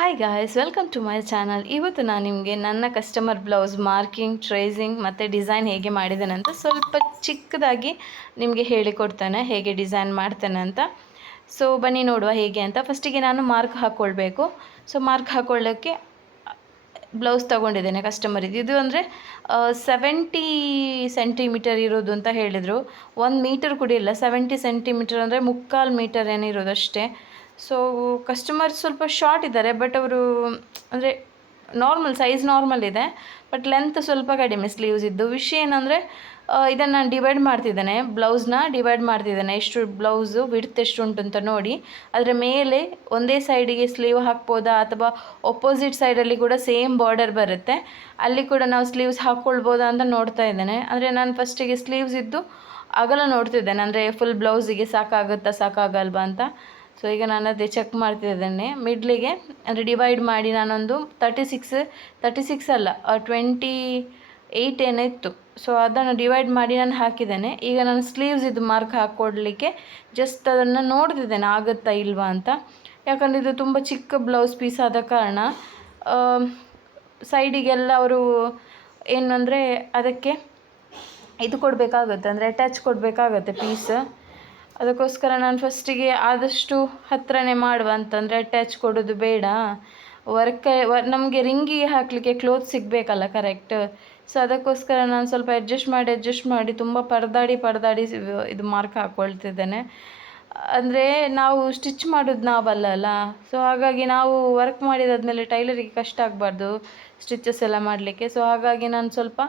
Hi guys welcome to my channel ಇವತ್ತು ನಾನು ನಿಮಗೆ ನನ್ನ ಕಸ್ಟಮರ್ ಬ್ಲೌಸ್ ಮಾರ್ಕಿಂಗ್ ಟ್ರೇಸಿಂಗ್ ಮತ್ತು ಡಿಸೈನ್ ಹೇಗೆ ಮಾಡಿದ್ದೇನೆ ಅಂತ ಸ್ವಲ್ಪ ಚಿಕ್ಕದಾಗಿ ನಿಮಗೆ ಹೇಳಿಕೊಡ್ತೇನೆ, ಹೇಗೆ ಡಿಸೈನ್ ಮಾಡ್ತೇನೆ ಅಂತ. ಸೊ ಬನ್ನಿ ನೋಡುವ ಹೇಗೆ ಅಂತ. ಫಸ್ಟಿಗೆ ನಾನು ಮಾರ್ಕ್ ಹಾಕ್ಕೊಳ್ಬೇಕು ಸೊ ಮಾರ್ಕ್ ಹಾಕ್ಕೊಳ್ಳೋಕ್ಕೆ ಬ್ಲೌಸ್ ತೊಗೊಂಡಿದ್ದೇನೆ ಕಸ್ಟಮರಿದ್ದು ಇದು ಅಂದರೆ ಸೆವೆಂಟಿ ಸೆಂಟಿಮೀಟರ್ ಇರೋದು ಅಂತ ಹೇಳಿದರು. ಒಂದು ಮೀಟರ್ ಕೂಡ ಇಲ್ಲ ಸೆವೆಂಟಿ ಸೆಂಟಿಮೀಟರ್ ಅಂದರೆ ಮುಕ್ಕಾಲು ಮೀಟರ್ ಏನಿರೋದು ಅಷ್ಟೇ. ಸೊ ಕಸ್ಟಮರ್ ಸ್ವಲ್ಪ ಶಾರ್ಟ್ ಇದ್ದಾರೆ ಬಟ್ ಅವರು ಅಂದರೆ ನಾರ್ಮಲ್ ಸೈಜ್ ನಾರ್ಮಲ್ ಇದೆ ಬಟ್ ಲೆಂತ್ ಸ್ವಲ್ಪ ಕಡಿಮೆ ಸ್ಲೀವ್ಸ್ ಇದ್ದು. ವಿಷಯ ಏನಂದರೆ ಇದನ್ನು ನಾನು ಡಿವೈಡ್ ಮಾಡ್ತಿದ್ದೇನೆ ಬ್ಲೌಸ್ನ ಡಿವೈಡ್ ಮಾಡ್ತಿದ್ದೇನೆ. ಎಷ್ಟು ಬ್ಲೌಸು ವಿಡ್ತ್ ಎಷ್ಟು ಉಂಟು ಅಂತ ನೋಡಿ. ಅದರ ಮೇಲೆ ಒಂದೇ ಸೈಡಿಗೆ ಸ್ಲೀವ್ ಹಾಕ್ಬೋದಾ ಅಥವಾ ಒಪೋಸಿಟ್ ಸೈಡಲ್ಲಿ ಕೂಡ ಸೇಮ್ ಬಾರ್ಡರ್ ಬರುತ್ತೆ. ಅಲ್ಲಿ ಕೂಡ ನಾವು ಸ್ಲೀವ್ಸ್ ಹಾಕ್ಕೊಳ್ಬೋದಾ ಅಂತ ನೋಡ್ತಾ ಇದ್ದೇನೆ. ಅಂದರೆ ನಾನು ಫಸ್ಟಿಗೆ ಸ್ಲೀವ್ಸ್ ಇದ್ದು, ಅಗಲ ನೋಡ್ತಿದ್ದೇನೆ. ಅಂದರೆ ಫುಲ್ ಬ್ಲೌಸಿಗೆ ಸಾಕಾಗುತ್ತಾ ಸಾಕಾಗಲ್ವಾ ಅಂತ. ಸೊ ಈಗ ನಾನು ಅದೇ ಚೆಕ್ ಮಾಡ್ತಿದ್ದೇನೆ. ಮಿಡ್ಲಿಗೆ ಅಂದರೆ ಡಿವೈಡ್ ಮಾಡಿ ನಾನೊಂದು ತರ್ಟಿ ಸಿಕ್ಸ್ ತರ್ಟಿ ಸಿಕ್ಸ್ ಅಲ್ಲ ಟ್ವೆಂಟಿ ಏಯ್ಟ್ ಏನೋ ಇತ್ತು. ಸೊ ಅದನ್ನು ಡಿವೈಡ್ ಮಾಡಿ ನಾನು ಹಾಕಿದ್ದೇನೆ. ಈಗ ನಾನು ಸ್ಲೀವ್ಸ್ ಇದು ಮಾರ್ಕ್ ಹಾಕ್ಕೊಡ್ಲಿಕ್ಕೆ ಜಸ್ಟ್ ಅದನ್ನು ನೋಡ್ತಿದ್ದೇನೆ, ಆಗುತ್ತಾ ಇಲ್ವಾ ಅಂತ. ಯಾಕಂದರೆ ಇದು ತುಂಬ ಚಿಕ್ಕ ಬ್ಲೌಸ್ ಪೀಸ್ ಆದ ಕಾರಣ ಸೈಡಿಗೆಲ್ಲ ಅವರು ಏನಂದರೆ ಅದಕ್ಕೆ ಇದು ಕೊಡಬೇಕಾಗುತ್ತೆ, ಅಂದರೆ ಅಟ್ಯಾಚ್ ಕೊಡಬೇಕಾಗತ್ತೆ ಪೀಸ್ ಅದಕ್ಕೋಸ್ಕರ ನಾನು ಫಸ್ಟಿಗೆ ಆದಷ್ಟು ಹತ್ತಿರನೇ ಮಾಡುವ ಅಂತಂದರೆ ಅಟ್ಯಾಚ್ ಕೊಡೋದು ಬೇಡ. ವರ್ಕ ವರ್ ನಮಗೆ ರಿಂಗಿಗೆ ಹಾಕಲಿಕ್ಕೆ ಕ್ಲೋತ್ ಸಿಗಬೇಕಲ್ಲ ಕರೆಕ್ಟ್ ಸೊ ಅದಕ್ಕೋಸ್ಕರ ನಾನು ಸ್ವಲ್ಪ ಅಡ್ಜಸ್ಟ್ ಮಾಡಿ ಅಡ್ಜಸ್ಟ್ ಮಾಡಿ ತುಂಬ ಪರದಾಡಿ ಪರದಾಡಿ ಇದು ಮಾರ್ಕ್ ಹಾಕ್ಕೊಳ್ತಿದ್ದೇನೆ ಅಂದರೆ ನಾವು ಸ್ಟಿಚ್ ಮಾಡೋದು ನಾವಲ್ಲ ಸೊ ಹಾಗಾಗಿ ನಾವು ವರ್ಕ್ ಮಾಡಿದಾದ್ಮೇಲೆ ಟೈಲರಿಗೆ ಕಷ್ಟ ಆಗಬಾರ್ದು ಸ್ಟಿಚಸ್ ಎಲ್ಲ ಮಾಡಲಿಕ್ಕೆ. ಸೊ ಹಾಗಾಗಿ ನಾನು ಸ್ವಲ್ಪ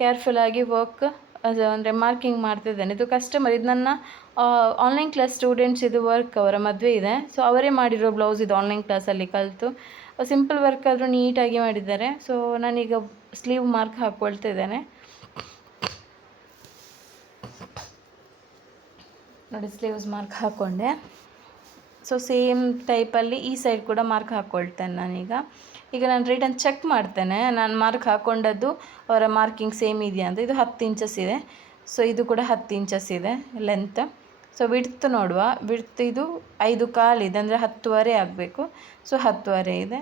ಕೇರ್ಫುಲ್ಲಾಗಿ ವರ್ಕ್ ಅದು ಅಂದರೆ ಮಾರ್ಕಿಂಗ್ ಮಾಡ್ತಿದ್ದೇನೆ. ಇದು ಕಸ್ಟಮರ್ ಇದು ನನ್ನ ಆನ್ಲೈನ್ ಕ್ಲಾಸ್ ಸ್ಟೂಡೆಂಟ್ಸ್ ಇದು ವರ್ಕ್ ಅವರ ಮದುವೆ ಇದೆ. ಸೊ ಅವರೇ ಮಾಡಿರೋ ಬ್ಲೌಸ್ ಇದು ಆನ್ಲೈನ್ ಕ್ಲಾಸಲ್ಲಿ ಕಲಿತು. ಸಿಂಪಲ್ ವರ್ಕ್ ಆದರೂ ನೀಟಾಗಿ ಮಾಡಿದ್ದಾರೆ. ಸೊ ನಾನೀಗ ಸ್ಲೀವ್ ಮಾರ್ಕ್ ಹಾಕ್ಕೊಳ್ತಿದ್ದೇನೆ ನೋಡಿ ಸ್ಲೀವ್ಸ್ ಮಾರ್ಕ್ ಹಾಕ್ಕೊಂಡೆ ಸೊ ಸೇಮ್ ಟೈಪಲ್ಲಿ ಈ ಸೈಡ್ ಕೂಡ ಮಾರ್ಕ್ ಹಾಕ್ಕೊಳ್ತೇನೆ ನಾನೀಗ. ಈಗ ನಾನು ರಿಟರ್ನ್ ಚೆಕ್ ಮಾಡ್ತೇನೆ. ನಾನು ಮಾರ್ಕ್ ಹಾಕ್ಕೊಂಡದ್ದು ಅವರ ಮಾರ್ಕಿಂಗ್ ಸೇಮ್ ಇದೆಯಾ ಅಂತ. ಇದು ಹತ್ತು ಇಂಚಸ್ ಇದೆ. ಸೊ ಇದು ಕೂಡ ಹತ್ತು ಇಂಚಸ್ ಇದೆ ಲೆಂತ್ ಸೊ ವಿಡ್ತ್ ನೋಡುವ. ವಿಡ್ತ್ ಇದು ಐದು ಕಾಲಿದೆ ಅಂದರೆ ಹತ್ತುವರೆ ಆಗಬೇಕು. ಸೊ ಹತ್ತುವರೆ ಇದೆ.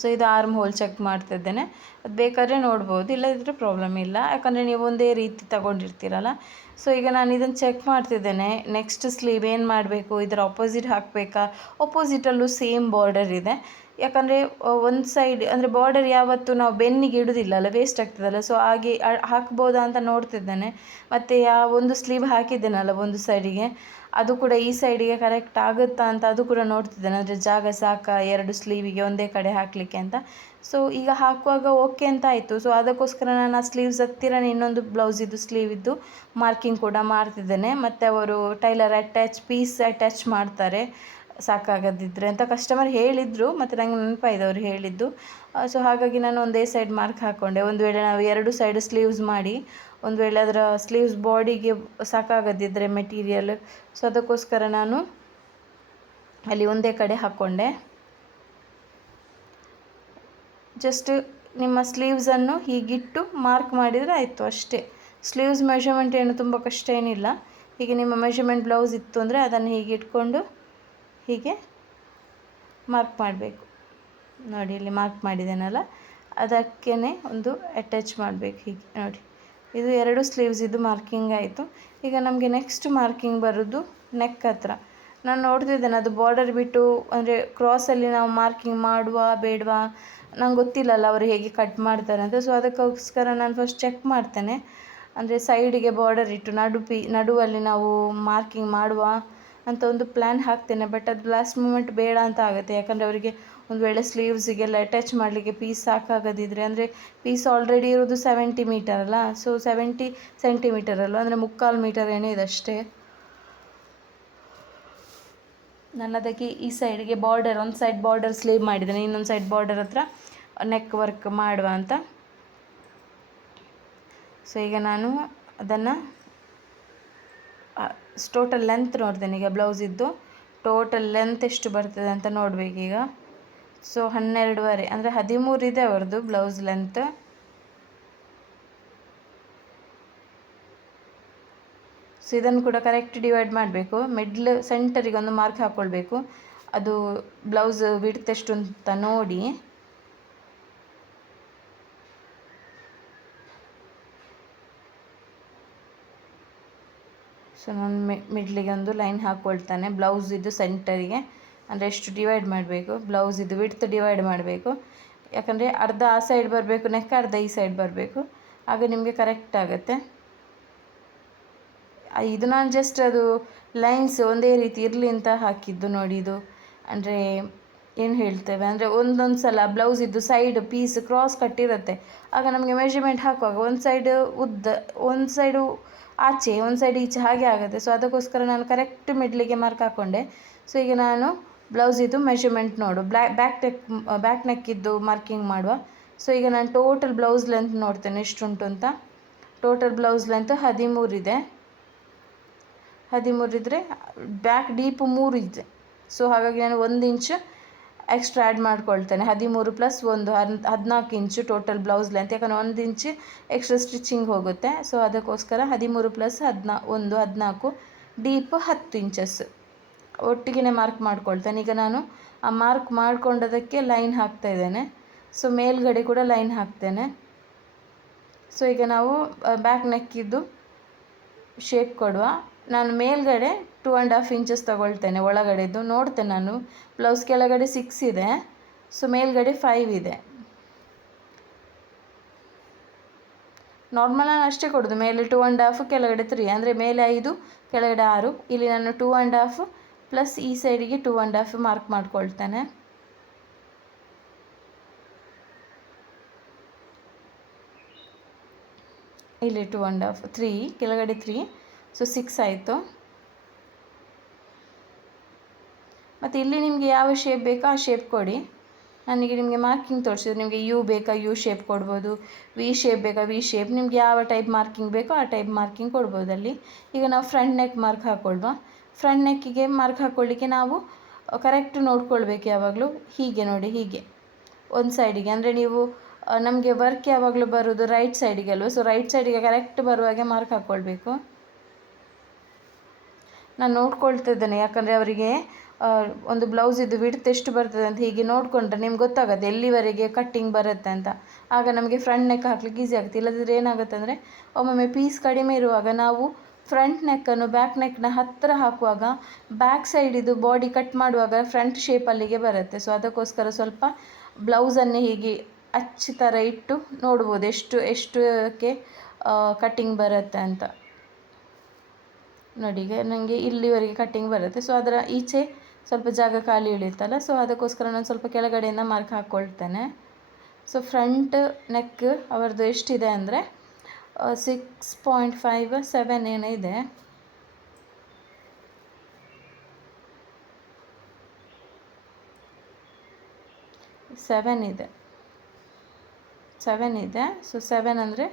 ಸೊ ಇದು ಆರ್ಮ್ ಹೋಲ್ ಚೆಕ್ ಮಾಡ್ತಿದ್ದೇನೆ ಅದು ಬೇಕಾದರೆ ನೋಡ್ಬೋದು. ಇಲ್ಲದಿದ್ದರೆ ಪ್ರಾಬ್ಲಮ್ ಇಲ್ಲ. ಯಾಕಂದರೆ ನೀವು ಒಂದೇ ರೀತಿ ತಗೊಂಡಿರ್ತೀರಲ್ಲ. ಸೊ ಈಗ ನಾನು ಇದನ್ನು ಚೆಕ್ ಮಾಡ್ತಿದ್ದೇನೆ ನೆಕ್ಸ್ಟ್ ಸ್ಲೀವ್ ಏನು ಮಾಡಬೇಕು? ಇದರ ಅಪೋಸಿಟ್ ಹಾಕಬೇಕಾ? ಅಪೋಸಿಟಲ್ಲೂ ಸೇಮ್ ಬಾರ್ಡರ್ ಇದೆ. ಯಾಕಂದರೆ ಒಂದು ಸೈಡ್ ಅಂದರೆ ಬಾರ್ಡರ್ ಯಾವತ್ತೂ ನಾವು ಬೆನ್ನಿಗೆ ಇಡೋದಿಲ್ಲಲ್ಲ ವೇಸ್ಟ್ ಆಗ್ತದಲ್ಲ. ಸೊ ಹಾಗೆ ಹಾಕ್ಬೋದಾ ಅಂತ ನೋಡ್ತಿದ್ದೇನೆ. ಮತ್ತು ಯಾವ ಒಂದು ಸ್ಲೀವ್ ಹಾಕಿದ್ದೇನಲ್ಲ ಒಂದು ಸೈಡಿಗೆ ಅದು ಕೂಡ ಈ ಸೈಡಿಗೆ ಕರೆಕ್ಟ್ ಆಗುತ್ತಾ ಅಂತ ಅದು ಕೂಡ ನೋಡ್ತಿದ್ದೇನೆ. ಅಂದರೆ ಜಾಗ ಸಾಕ, ಎರಡು ಸ್ಲೀವಿಗೆ ಒಂದೇ ಕಡೆ ಹಾಕಲಿಕ್ಕೆ ಅಂತ. ಸೊ ಈಗ ಹಾಕುವಾಗ ಓಕೆ ಅಂತ ಆಯಿತು. ಸೊ ಅದಕ್ಕೋಸ್ಕರ ನಾನು ಆ ಸ್ಲೀವ್ಸ್ ಹತ್ತಿರನೇ ಇನ್ನೊಂದು ಬ್ಲೌಸಿದ್ದು ಸ್ಲೀವ್ ಇದ್ದು ಮಾರ್ಕಿಂಗ್ ಕೂಡ ಮಾಡ್ತಿದ್ದೇನೆ. ಮತ್ತು ಅವರು ಟೈಲರ್ ಅಟ್ಯಾಚ್ ಪೀಸ್ ಅಟ್ಯಾಚ್ ಮಾಡ್ತಾರೆ. ಸಾಕಾಗದಿದ್ದರೆ ಅಂತ ಕಸ್ಟಮರ್ ಹೇಳಿದರು ಮತ್ತು ನನಗೆ ನೆನಪಾಯಿದೆ ಅವರು ಹೇಳಿದ್ದು ಸೊ ಹಾಗಾಗಿ ನಾನು ಒಂದೇ ಸೈಡ್ ಮಾರ್ಕ್ ಹಾಕ್ಕೊಂಡೆ ಒಂದು ವೇಳೆ ನಾವು ಎರಡು ಸೈಡ್ ಸ್ಲೀವ್ಸ್ ಮಾಡಿ, ಒಂದು ವೇಳೆ ಅದರ ಸ್ಲೀವ್ಸ್ ಬಾಡಿಗೆ ಸಾಕಾಗದಿದ್ದರೆ ಮೆಟೀರಿಯಲ್ ಸೊ ಅದಕ್ಕೋಸ್ಕರ ನಾನು ಅಲ್ಲಿ ಒಂದೇ ಕಡೆ ಹಾಕ್ಕೊಂಡೆ ಜಸ್ಟ್ ನಿಮ್ಮ ಸ್ಲೀವ್ಸನ್ನು ಹೀಗಿಟ್ಟು ಮಾರ್ಕ್ ಮಾಡಿದರೆ ಆಯಿತು ಅಷ್ಟೇ. ಸ್ಲೀವ್ಸ್ ಮೆಷರ್ಮೆಂಟ್ ಏನು ತುಂಬ ಕಷ್ಟ ಏನಿಲ್ಲ. ಹೀಗೆ ನಿಮ್ಮ ಮೆಷರ್ಮೆಂಟ್ ಬ್ಲೌಸ್ ಇತ್ತು ಅಂದರೆ ಅದನ್ನು ಹೀಗೆ ಇಟ್ಕೊಂಡು ಹೀಗೆ ಮಾರ್ಕ್ ಮಾಡಬೇಕು. ನೋಡಿ, ಇಲ್ಲಿ ಮಾರ್ಕ್ ಮಾಡಿದ್ದೇನಲ್ಲ ಅದಕ್ಕೇ ಒಂದು ಅಟ್ಯಾಚ್ ಮಾಡಬೇಕು ಹೀಗೆ. ನೋಡಿ, ಇದು ಎರಡು ಸ್ಲೀವ್ಸ್ ಇದು ಮಾರ್ಕಿಂಗ್ ಆಯಿತು. ಈಗ ನಮಗೆ ನೆಕ್ಸ್ಟ್ ಮಾರ್ಕಿಂಗ್ ಬರೋದು ನೆಕ್ ಹತ್ರ. ನಾನು ನೋಡ್ತಿದ್ದೇನೆ, ಅದು ಬಾರ್ಡರ್ ಬಿಟ್ಟು, ಅಂದರೆ ಕ್ರಾಸಲ್ಲಿ ನಾವು ಮಾರ್ಕಿಂಗ್ ಮಾಡುವ, ಬೇಡವಾ? ನಂಗೆ ಗೊತ್ತಿಲ್ಲಲ್ಲ ಅವರು ಹೇಗೆ ಕಟ್ ಮಾಡ್ತಾರೆ ಅಂತ. ಸೊ ಅದಕ್ಕೋಸ್ಕರ ನಾನು ಫಸ್ಟ್ ಚೆಕ್ ಮಾಡ್ತೇನೆ. ಅಂದರೆ ಸೈಡಿಗೆ ಬಾರ್ಡರ್ ಇಟ್ಟು, ನಡುಪಿ, ನಡುವಲ್ಲಿ ನಾವು ಮಾರ್ಕಿಂಗ್ ಮಾಡುವ? ಅಂತ ಒಂದು ಪ್ಲ್ಯಾನ್ ಹಾಕ್ತೇನೆ. ಬಟ್ ಅದು ಲಾಸ್ಟ್ ಮೂಮೆಂಟ್ ಬೇಡ ಅಂತ ಆಗುತ್ತೆ. ಯಾಕಂದರೆ ಅವರಿಗೆ ಒಂದು ವೇಳೆ ಸ್ಲೀವ್ಸಿಗೆಲ್ಲ ಅಟ್ಯಾಚ್ ಮಾಡಲಿಕ್ಕೆ ಪೀಸ್ ಸಾಕಾಗದಿದ್ರೆ, ಅಂದರೆ ಪೀಸ್ ಆಲ್ರೆಡಿ ಇರೋದು ಸೆವೆಂಟಿ ಮೀಟರ್ ಅಲ್ಲ? ಸೊ ಸೆವೆಂಟಿ ಸೆಂಟಿಮೀಟರ್ ಅಲ್ಲ ಅಂದರೆ ಮುಕ್ಕಾಲು ಮೀಟರ್ ಏನೋ ಇದೆ ಅಷ್ಟೇ. ಅದಕ್ಕೆ ಈ ಸೈಡ್ಗೆ ಬಾರ್ಡರ್ ಒಂದು ಸೈಡ್ ಬಾರ್ಡರ್ ಸ್ಲೀವ್ ಮಾಡಿದ್ದೇನೆ. ಇನ್ನೊಂದು ಸೈಡ್ ಬಾರ್ಡರ್ ಹತ್ರ ನೆಕ್ ವರ್ಕ್ ಮಾಡುವ ಅಂತ. ಸೊ ಈಗ ನಾನು ಅದನ್ನು ಟೋಟಲ್ ಲೆಂತ್ ನೋಡ್ತೇನೆ. ಈಗ ಬ್ಲೌಸಿದ್ದು ಟೋಟಲ್ ಲೆಂತ್ ಎಷ್ಟು ಬರ್ತದೆ ಅಂತ ನೋಡಬೇಕೀಗ ಸೊ ಹನ್ನೆರಡುವರೆ. ಅಂದರೆ ಹದಿಮೂರು ಇದೆ ಅವ್ರದ್ದು ಬ್ಲೌಸ್ ಲೆಂತ್ ಸೊ ಇದನ್ನು ಕೂಡ ಕರೆಕ್ಟ್ ಡಿವೈಡ್ ಮಾಡಬೇಕು. ಮಿಡ್ಲ್ ಸೆಂಟರಿಗೆ ಒಂದು ಮಾರ್ಕ್ ಹಾಕ್ಕೊಳ್ಬೇಕು ಅದು ಬ್ಲೌಸ್ ಬಿಡ್ತೆಷ್ಟು ಅಂತ ನೋಡಿ. ಸೊ ನಾನು ಮಿಡ್ಲಿಗೆ ಒಂದು ಲೈನ್ ಹಾಕ್ಕೊಳ್ತಾನೆ ಬ್ಲೌಸ್ ಇದು ಸೆಂಟರಿಗೆ. ಅಂದರೆ ಎಷ್ಟು ಡಿವೈಡ್ ಮಾಡಬೇಕು? ಬ್ಲೌಸ್ ಇದು ವಿಡ್ತ್ ಡಿವೈಡ್ ಮಾಡಬೇಕು. ಯಾಕಂದರೆ ಅರ್ಧ ಆ ಸೈಡ್ ಬರಬೇಕು ನೆಕ್ ಅರ್ಧ ಈ ಸೈಡ್ ಬರಬೇಕು. ಆಗ ನಿಮಗೆ ಕರೆಕ್ಟ್ ಆಗುತ್ತೆ. ಇದು ನಾನು ಜಸ್ಟ್ ಅದು ಲೈನ್ಸ್ ಒಂದೇ ರೀತಿ ಇರಲಿ ಅಂತ ಹಾಕಿದ್ದು ನೋಡಿ ಇದು. ಅಂದರೆ ಏನು ಹೇಳ್ತೇವೆ? ಅಂದರೆ ಒಂದೊಂದು ಸಲ ಬ್ಲೌಸ್ ಇದ್ದು ಸೈಡ್ ಪೀಸ್ ಕ್ರಾಸ್ ಕಟ್ಟಿರುತ್ತೆ. ಆಗ ನಮಗೆ ಮೆಷರ್ಮೆಂಟ್ ಹಾಕುವಾಗ ಒಂದು ಸೈಡ್ ಉದ್ದ, ಒಂದು ಸೈಡು ಆಚೆ, ಒಂದು ಸೈಡ್ ಈಚೆ ಹಾಗೆ ಆಗುತ್ತೆ. ಸೊ ಅದಕ್ಕೋಸ್ಕರ ನಾನು ಕರೆಕ್ಟ್ ಮಿಡ್ಲಿಗೆ ಮಾರ್ಕ್ ಹಾಕ್ಕೊಂಡೆ ಸೊ ಈಗ ನಾನು ಬ್ಲೌಸಿದ್ದು ಮೆಷರ್ಮೆಂಟ್ ನೋಡು. ಬ್ಲ್ಯಾಕ್ ಬ್ಯಾಕ್ ನೆಕ್ ಬ್ಯಾಕ್ ನೆಕ್ಕಿದ್ದು ಮಾರ್ಕಿಂಗ್ ಮಾಡುವ. ಸೊ ಈಗ ನಾನು ಟೋಟಲ್ ಬ್ಲೌಸ್ ಲೆಂತ್ ನೋಡ್ತೇನೆ ಎಷ್ಟುಂಟು ಅಂತ. ಟೋಟಲ್ ಬ್ಲೌಸ್ ಲೆಂತ್ ಹದಿಮೂರಿದೆ ಹದಿಮೂರಿದ್ರೆ ಬ್ಯಾಕ್ ಡೀಪ್ ಮೂರು ಇದೆ. ಸೊ ಹಾಗಾಗಿ ನಾನು ಒಂದು ಇಂಚ್ ಎಕ್ಸ್ಟ್ರಾ ಆ್ಯಡ್ ಮಾಡ್ಕೊಳ್ತೇನೆ. ಹದಿಮೂರು ಪ್ಲಸ್ ಒಂದು ಹನ್ ಹದಿನಾಲ್ಕು ಇಂಚು ಟೋಟಲ್ ಬ್ಲೌಸ್ ಲೆಂತ್ ಯಾಕಂದರೆ ಒಂದು ಇಂಚ್ ಎಕ್ಸ್ಟ್ರಾ ಸ್ಟಿಚಿಂಗ್ ಹೋಗುತ್ತೆ. ಸೊ ಅದಕ್ಕೋಸ್ಕರ ಹದಿಮೂರು ಪ್ಲಸ್ ಹದಿನಾ, ಒಂದು, ಹದಿನಾಲ್ಕು ಡೀಪ್ ಹತ್ತು ಇಂಚಸ್ ಒಟ್ಟಿಗೆ ಮಾರ್ಕ್ ಮಾಡ್ಕೊಳ್ತೇನೆ. ಈಗ ನಾನು ಆ ಮಾರ್ಕ್ ಮಾಡ್ಕೊಂಡದಕ್ಕೆ ಲೈನ್ ಹಾಕ್ತಾ ಇದ್ದೇನೆ. ಸೊ ಮೇಲ್ಗಡೆ ಕೂಡ ಲೈನ್ ಹಾಕ್ತೇನೆ. ಸೊ ಈಗ ನಾವು ಬ್ಯಾಕ್ ನೆಕ್ಕಿದ್ದು ಶೇಪ್ ಕೊಡುವ. ನಾನು ಮೇಲ್ಗಡೆ ಟೂ ಆ್ಯಂಡ್ ಹಾಫ್ ಇಂಚಸ್ ತೊಗೊಳ್ತೇನೆ, ಒಳಗಡೆದು. ನೋಡ್ತೇನೆ ನಾನು ಬ್ಲೌಸ್ ಕೆಳಗಡೆ ಸಿಕ್ಸ್ ಇದೆ ಸೊ ಮೇಲ್ಗಡೆ ಫೈವ್ ಇದೆ. ನಾರ್ಮಲ್ ನಾನು ಅಷ್ಟೇ ಕೊಡೋದು. ಮೇಲೆ ಟೂ ಆ್ಯಂಡ್ ಹಾಫ್ ಕೆಳಗಡೆ ತ್ರೀ ಅಂದರೆ ಮೇಲೆ ಐದು, ಕೆಳಗಡೆ ಆರು. ಇಲ್ಲಿ ನಾನು ಟೂ ಆ್ಯಂಡ್ ಹಾಫ್ ಪ್ಲಸ್ ಈ ಸೈಡಿಗೆ ಟೂ ಆ್ಯಂಡ್ ಹಾಫ್ ಮಾರ್ಕ್ ಮಾಡ್ಕೊಳ್ತೇನೆ. ಇಲ್ಲಿ ಟು ಆ್ಯಂಡ್ ಹಾಫ್ ತ್ರೀ ಕೆಳಗಡೆ ತ್ರೀ ಸೊ ಸಿಕ್ಸ್ ಆಯಿತು. ಮತ್ತು ಇಲ್ಲಿ ನಿಮಗೆ ಯಾವ ಶೇಪ್ ಬೇಕೋ ಆ ಶೇಪ್ ಕೊಡಿ. ನನಗೆ ನಿಮಗೆ ಮಾರ್ಕಿಂಗ್ ತೋರಿಸಿದ್ರು ನಿಮಗೆ ಯು ಬೇಕಾ ಯು ಶೇಪ್ ಕೊಡ್ಬೋದು. ವಿ ಶೇಪ್ ಬೇಕಾ ವಿ ಶೇಪ್ ನಿಮಗೆ ಯಾವ ಟೈಪ್ ಮಾರ್ಕಿಂಗ್ ಬೇಕೋ ಆ ಟೈಪ್ ಮಾರ್ಕಿಂಗ್ ಕೊಡ್ಬೋದು ಅಲ್ಲಿ. ಈಗ ನಾವು ಫ್ರಂಟ್ ನೆಕ್ ಮಾರ್ಕ್ ಹಾಕ್ಕೊಳ್ವಾ ಫ್ರಂಟ್ ನೆಕ್ಕಿಗೆ ಮಾರ್ಕ್ ಹಾಕ್ಕೊಳ್ಳಿಕ್ಕೆ ನಾವು ಕರೆಕ್ಟ್ ನೋಡ್ಕೊಳ್ಬೇಕು ಯಾವಾಗಲೂ. ಹೀಗೆ ನೋಡಿ, ಹೀಗೆ. ಒಂದು ಸೈಡಿಗೆ ಅಂದರೆ ನೀವು ನಮಗೆ ವರ್ಕ್ ಯಾವಾಗಲೂ ಬರೋದು ರೈಟ್ ಸೈಡಿಗೆ ಅಲ್ವ? ಸೊ ರೈಟ್ ಸೈಡಿಗೆ ಕರೆಕ್ಟ್ ಬರುವಾಗೆ ಮಾರ್ಕ್ ಹಾಕ್ಕೊಳ್ಬೇಕು ನಾನು ನೋಡ್ಕೊಳ್ತಾ ಇದ್ದೇನೆ, ಯಾಕಂದರೆ ಅವರಿಗೆ ಒಂದು ಬ್ಲೌಸ್ ಇದು ವಿಡ್ತ್ ಎಷ್ಟು ಬರ್ತದೆ ಅಂತ ಹೀಗೆ ನೋಡಿಕೊಂಡ್ರೆ ನಿಮ್ಗೆ ಗೊತ್ತಾಗುತ್ತೆ ಎಲ್ಲಿವರೆಗೆ ಕಟ್ಟಿಂಗ್ ಬರುತ್ತೆ ಅಂತ. ಆಗ ನಮಗೆ ಫ್ರಂಟ್ ನೆಕ್ ಹಾಕ್ಲಿಕ್ಕೆ ಈಸಿ ಆಗುತ್ತೆ. ಇಲ್ಲದಿದ್ದರೆ ಏನಾಗುತ್ತೆ ಅಂದರೆ, ಒಮ್ಮೊಮ್ಮೆ ಪೀಸ್ ಕಡಿಮೆ ಇರುವಾಗ ನಾವು ಫ್ರಂಟ್ ನೆಕ್ಕನ್ನು ಬ್ಯಾಕ್ ನೆಕ್ನ ಹತ್ತಿರ ಹಾಕುವಾಗ ಬ್ಯಾಕ್ ಸೈಡ್ ಇದು ಬಾಡಿ ಕಟ್ ಮಾಡುವಾಗ ಫ್ರಂಟ್ ಶೇಪಲ್ಲಿಗೆ ಬರುತ್ತೆ. ಸೊ ಅದಕ್ಕೋಸ್ಕರ ಸ್ವಲ್ಪ ಬ್ಲೌಸನ್ನೇ ಹೀಗೆ ಅಚ್ಚಿ ಥರ ಇಟ್ಟು ನೋಡ್ಬೋದು ಎಷ್ಟು, ಎಷ್ಟಕ್ಕೆ ಕಟ್ಟಿಂಗ್ ಬರುತ್ತೆ ಅಂತ. ನೋಡಿ ನನಗೆ ಇಲ್ಲಿವರೆಗೆ ಕಟ್ಟಿಂಗ್ ಬರುತ್ತೆ. ಸೊ ಅದರ ಈಚೆ ಸ್ವಲ್ಪ ಜಾಗ ಖಾಲಿ ಉಳಿಯುತ್ತಲ್ಲ ಸೊ ಅದಕ್ಕೋಸ್ಕರ ನಾನು ಸ್ವಲ್ಪ ಕೆಳಗಡೆಯಿಂದ ಮಾರ್ಕ್ ಹಾಕ್ಕೊಳ್ತೇನೆ ಸೊ ಫ್ರಂಟ್ ನೆಕ್ ಅವರದ್ದು ಎಷ್ಟಿದೆ ಅಂದರೆ ಸಿಕ್ಸ್ ಪಾಯಿಂಟ್ ಫೈವ್ ಸೆವೆನ್ ಏನೋ ಇದೆ. ಸೆವೆನ್ ಇದೆ. ಸೆವೆನ್ ಇದೆ. ಸೊ ಸೆವೆನ್ ಅಂದರೆ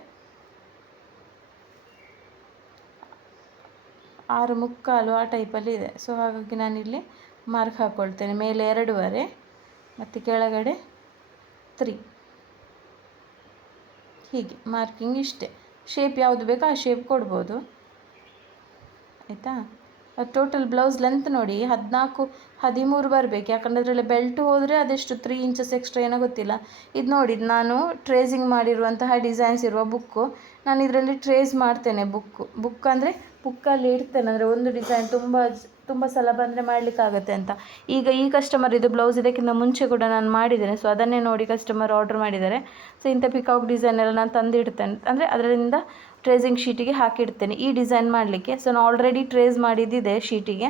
ಆರು ಮುಕ್ಕಾಲು ಆ ಟೈಪಲ್ಲಿ ಇದೆ. ಸೊ ಹಾಗಾಗಿ ನಾನಿಲ್ಲಿ ಮಾರ್ಕ್ ಹಾಕ್ಕೊಳ್ತೇನೆ ಮೇಲೆ ಎರಡೂವರೆ, ಮತ್ತು ಕೆಳಗಡೆ ತ್ರೀ ಹೀಗೆ ಮಾರ್ಕಿಂಗ್ ಇಷ್ಟೇ. ಶೇಪ್ ಯಾವುದು ಬೇಕೋ ಆ ಶೇಪ್ ಕೊಡ್ಬೋದು. ಆಯಿತಾ? ಟೋಟಲ್ ಬ್ಲೌಸ್ ಲೆಂತ್ ನೋಡಿ ಹದಿನಾಲ್ಕು, ಹದಿಮೂರು ಬರಬೇಕು. ಯಾಕಂದರೆ ಅದರಲ್ಲಿ ಬೆಲ್ಟ್ ಹೋದರೆ ಅದೆಷ್ಟು ತ್ರೀ ಇಂಚಸ್ ಎಕ್ಸ್ಟ್ರಾ ಏನೋ ಗೊತ್ತಿಲ್ಲ. ಇದು ನೋಡಿ ನಾನು ಟ್ರೇಸಿಂಗ್ ಮಾಡಿರುವಂತಹ ಡಿಸೈನ್ಸ್ ಇರುವ ಬುಕ್ಕು ನಾನು ಇದರಲ್ಲಿ ಟ್ರೇಸ್ ಮಾಡ್ತೇನೆ ಬುಕ್ಕು ಬುಕ್ ಅಂದರೆ ಬುಕ್ಕಲ್ಲಿ ಇಡ್ತೇನೆ. ಅಂದರೆ ಒಂದು ಡಿಸೈನ್ ತುಂಬ ತುಂಬ ಸಲ ಬಂದರೆ ಮಾಡಲಿಕ್ಕಾಗತ್ತೆ ಅಂತ. ಈಗ ಈ ಕಸ್ಟಮರ್ ಇದು ಬ್ಲೌಸ್ ಇದಕ್ಕಿಂತ ಮುಂಚೆ ಕೂಡ ನಾನು ಮಾಡಿದ್ದೇನೆ. ಸೊ ಅದನ್ನೇ ನೋಡಿ ಕಸ್ಟಮರ್ ಆರ್ಡ್ರ್ ಮಾಡಿದ್ದಾರೆ. ಸೊ ಇಂಥ ಡಿಸೈನ್ ಎಲ್ಲ ನಾನು ತಂದಿಡ್ತೇನೆ. ಅಂದರೆ ಅದರಿಂದ ಟ್ರೇಸಿಂಗ್ ಶೀಟಿಗೆ ಹಾಕಿಡ್ತೇನೆ. ಈ ಡಿಸೈನ್ ಮಾಡಲಿಕ್ಕೆ. ಸೊ ನಾನು ಆಲ್ರೆಡಿ ಟ್ರೇಸ್ ಮಾಡಿದ್ದಿದೆ ಶೀಟಿಗೆ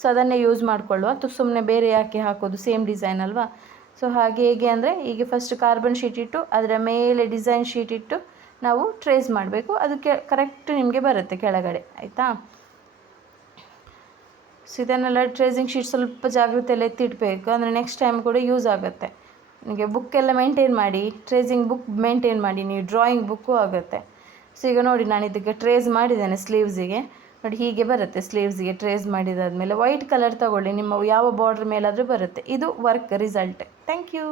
ಸೊ ಅದನ್ನೇ ಯೂಸ್ ಮಾಡಿಕೊಳ್ಳುವ. ಅದು ಸುಮ್ಮನೆ ಬೇರೆ ಯಾಕೆ ಹಾಕೋದು? ಸೇಮ್ ಡಿಸೈನ್ ಅಲ್ವಾ? ಸೊ ಹಾಗೆ ಹೇಗೆ ಅಂದರೆ ಈಗ ಫಸ್ಟ್ ಕಾರ್ಬನ್ ಶೀಟ್ ಇಟ್ಟು, ಅದರ ಮೇಲೆ ಡಿಸೈನ್ ಶೀಟ್ ಇಟ್ಟು ನಾವು ಟ್ರೇಸ್ ಮಾಡಬೇಕು. ಅದು ಕರೆಕ್ಟ್ ನಿಮಗೆ ಬರುತ್ತೆ ಕೆಳಗಡೆ. ಆಯಿತಾ? ಸೊ ಇದನ್ನೆಲ್ಲ ಟ್ರೇಸಿಂಗ್ ಶೀಟ್ ಸ್ವಲ್ಪ ಜಾಗ್ರತೆಯಲ್ಲಿ ಎತ್ತಿಡಬೇಕು. ಅಂದರೆ ನೆಕ್ಸ್ಟ್ ಟೈಮ್ ಕೂಡ ಯೂಸ್ ಆಗುತ್ತೆ. ನಿಮಗೆ ಬುಕ್ ಎಲ್ಲ ಮೇಂಟೈನ್ ಮಾಡಿ. ಟ್ರೇಸಿಂಗ್ ಬುಕ್ ಮೇಂಟೈನ್ ಮಾಡಿ. ನೀವು ಡ್ರಾಯಿಂಗ್ ಬುಕ್ಕು ಆಗುತ್ತೆ. ಸೊ ಈಗ ನೋಡಿ ನಾನು ಇದಕ್ಕೆ ಟ್ರೇಸ್ ಮಾಡಿದ್ದೇನೆ ಸ್ಲೀವ್ಸಿಗೆ ನೋಡಿ ಹೀಗೆ ಬರುತ್ತೆ ಸ್ಲೀವ್ಸಿಗೆ ಟ್ರೇಸ್ ಮಾಡಿದಾದ್ಮೇಲೆ ವೈಟ್ ಕಲರ್ ತಗೊಳ್ಳಿ, ನಿಮ್ಮ ಯಾವ ಬಾರ್ಡ್ರ್ ಮೇಲಾದರೂ ಬರುತ್ತೆ. ಇದು ವರ್ಕ್ ರಿಸಲ್ಟ್ ಥ್ಯಾಂಕ್ ಯು